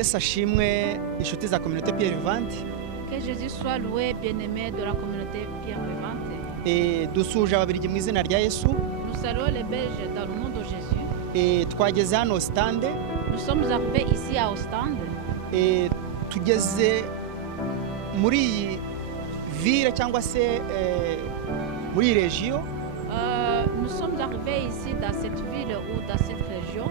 Yesu ashimwe inshuti za communauté Pierre Vivante. Que Jésus soit loué, bien-aimé de la communauté Pierre Vivante. Dusuje ababirigi mu izina rya Yesu. Nous saluons les Belges dans le nom de Jésus. Twageze hano stand. Nous sommes arrivés ici à Ostende. Tugeze muri ville cyangwa se muri région. Nous sommes arrivés ici dans cette ville ou dans cette région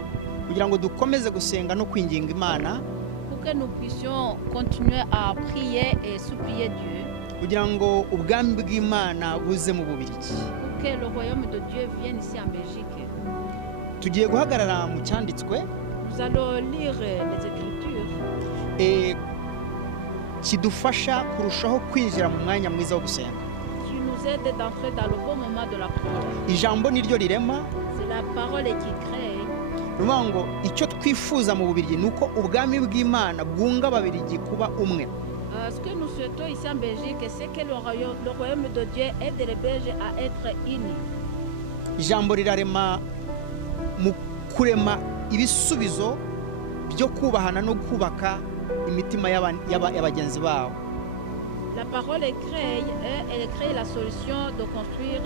kugira ngo dukomeze gusenga no kwinginga Imana, pour que nous puissions continuer à prier et supplier Dieu, kugira ngo ubwami bw'Imana buze mu Bubirigi, pour que le royaume de Dieu vienne ici en Belgique. Tugiye guhagarara mu cyanditswe. Nous allons lire les Écritures kidufasha kurushaho kwinjira mu mwanya mwiza wo gusenga. qui nous aident d'entrer dans le bon moment de la prière. Ijambo niryo rirema. C'est la parole qui crée. Rumango icyo twifuza mu Bubirigi nuko ubwami bw'Imana bwunga ababirigi kuba umwe. Ce que nous souhaitons ici en Belgique, c'est que le royaume de Dieu aide les Belges à être unis. Ijambo rirarema mu kurema ibisubizo byo kubahana no kubaka imitima y'abagenzi babo. La parole elle crée la solution de construire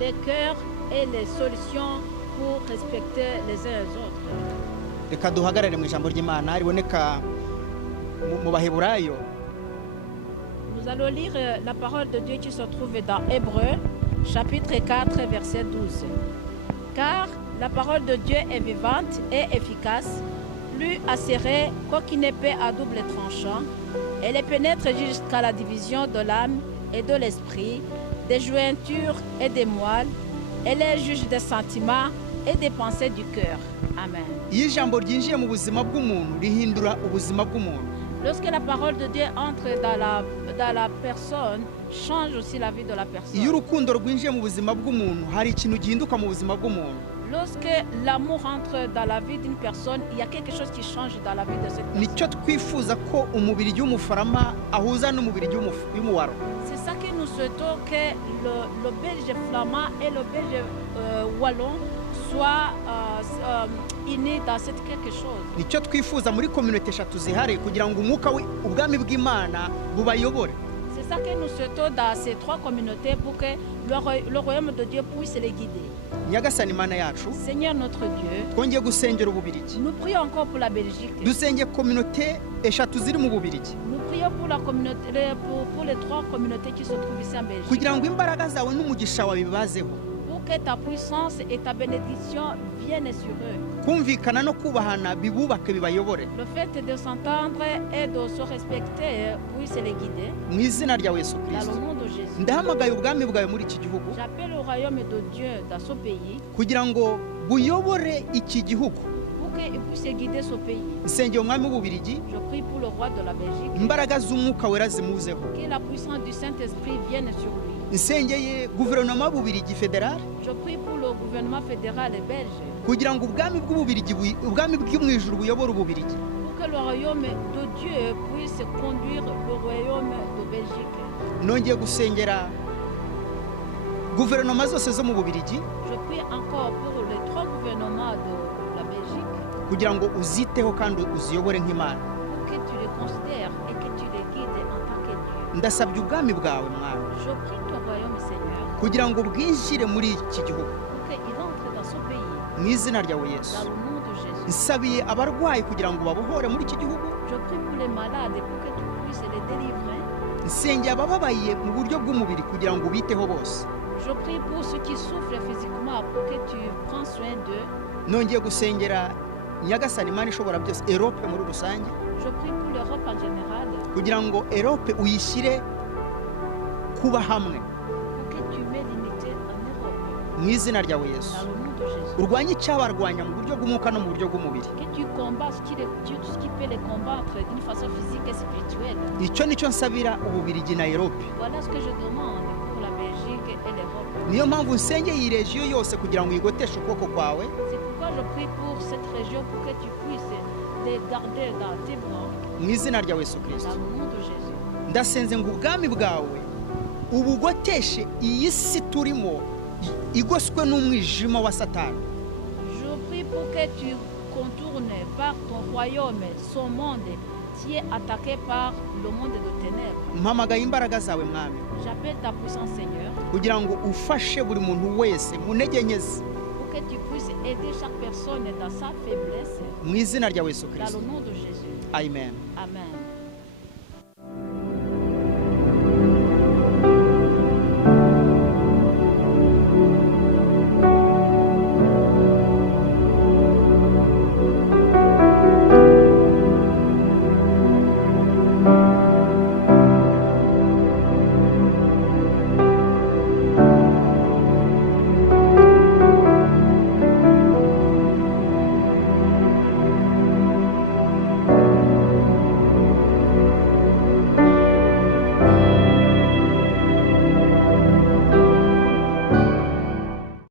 les cœurs et les solutions pour respecter les uns les autres. Reka duhagarare mu ijambo ry'Imana riboneka mu Baheburayo. Nous allons lire la parole de Dieu qui se trouve dans Hébreux, chapitre 4, verset 12. Car la parole de Dieu est vivante et efficace, plus acérée qu'aucune épée à double tranchant. Elle pénètre jusqu'à la division de l'âme et de l'esprit, des jointures et des moelles. Elle est juge des sentiments et des pensées du cœur. Amen. Iyo ijambo ryinjiye mu buzima bw'umuntu rihindura ubuzima bw'umuntu. Lorsque la parole de Dieu entre dans la personne, change aussi la vie de la personne. Iyo urukundo rwinjiye mu buzima bw'umuntu hari ikintu gihinduka mu buzima bw'umuntu. Lorsque l'amour entre dans la vie d'une personne, il y a quelque chose qui change dans la vie de cette personne. Nicyo twifuza ko umubirigi w'umufarama ahuza n'umubirigi w'umuwaro. C'est ça que nous souhaitons, que le Belge flamand et le Belge wallon soient unis dans cette quelque chose. Nicyo twifuza muri communauté eshatu zihari kugira ngo umwuka ubwami bw'Imana bubayobore. C'est ça que nous souhaitons dans ces trois communautés pour que le royaume de Dieu puisse les guider. Nyagasani Mana yacu, Seigneur notre Dieu, twongeye gusengera Ububirigi. nous prions encore pour la Belgique. Dusengeye communauté eshatu ziri mu Bubirigi. Nous prions pour la communauté, pour les trois communautés qui se trouvent ici en Belgique. Kugira ngo imbaraga zawe n'umugisha wawe bibazeho. Pour que ta puissance et ta bénédiction viennent sur eux. Kumvikana no kubahana bibubake bibayobore. Le fait de s'entendre et de se respecter puisse les guider. Mu izina rya Yesu Dans Kristo. le nom de Jésus. Ndahamagaye ubwami bwawe muri iki gihugu J'appelle le royaume de Dieu dans ce pays kugira ngo buyobore iki gihugu. pour qu'il puisse guider ce pays. Nsengeye umwami w'Ububirigi, Je prie pour le roi de la Belgique. imbaraga z'umwuka wera zimuzeho. Que la puissance du Saint-Esprit vienne sur lui. Nsengeye guverinoma y'Ububirigi fédéral Je prie pour le gouvernement fédéral et belge. kugira ngo ubwami bw'Ububirigi ubwami bw'imwijuru buyobore Ububirigi. Pour que le royaume de Dieu puisse conduire le royaume de Belgique. Nongeye gusengera guverinoma zose zo mu Bubirigi Je prie encore pour les trois gouvernements de la Belgique. kugira ngo uziteho kandi uziyobore nk'Imana. Pour que tu les considères et que tu les guides en tant que Dieu. Ndasabye ubwami bwawe Mwami Je prie ton royaume, Seigneur, kugira ngo bwinjire muri iki gihugu pour qu'il entre dans ce pays, mu izina ryawe Yesu. dans le nom de Jésus. Nsabiye abarwayi kugira ngo babohore muri iki gihugu. Je prie pour les malades pour que tu puisses les délivrer. Nsengeye abababaye mu buryo bw'umubiri kugira ngo ubiteho bose. Je prie pour ceux qui souffrent physiquement pour que tu prends soin d'eux. Nongeye gusengera Nyagasani Imana ishobora byose Europe muri rusange Je prie pour l'Europe en général, kugira ngo Europe uyishyire kuba hamwe pour que tu mets l'unité en Europe, mu izina ryawe Yesu. dans le nom de Jésus. Urwanye icyabarwanya mu buryo bw'umwuka no mu buryo bw'umubiri. Que tu combats ce qui peut les combattre d'une façon physique et spirituelle. Icyo nicyo nsabira Ububirigi na Europe. Voilà ce que je demande pour la Belgique et l'Europe. Niyo mpamvu nsengeye iyi regiyo yose kugira ngo uyigoteshe ukuboko kwawe. C'est pourquoi je prie pour cette région pour que tu puisses les garder dans tes bras, Mu izina rya Yesu dans Kristo. le nom de Jésus. Ndasenze ngo ubwami bwawe ubugoteshe iyi si turimo igoswe n'umwijima wa Satani. Je prie pour que tu contournes par ton royaume son monde qui est attaqué par le monde de ténèbres. mpamagaye imbaraga zawe mwami J'appelle ta puissance, Seigneur, kugira ngo ufashe buri muntu wese mu ntege nke ze pour que tu puisses aider chaque personne dans sa faiblesse, mu izina rya Yesu dans Kristo le nom de Jésus. amen Amen.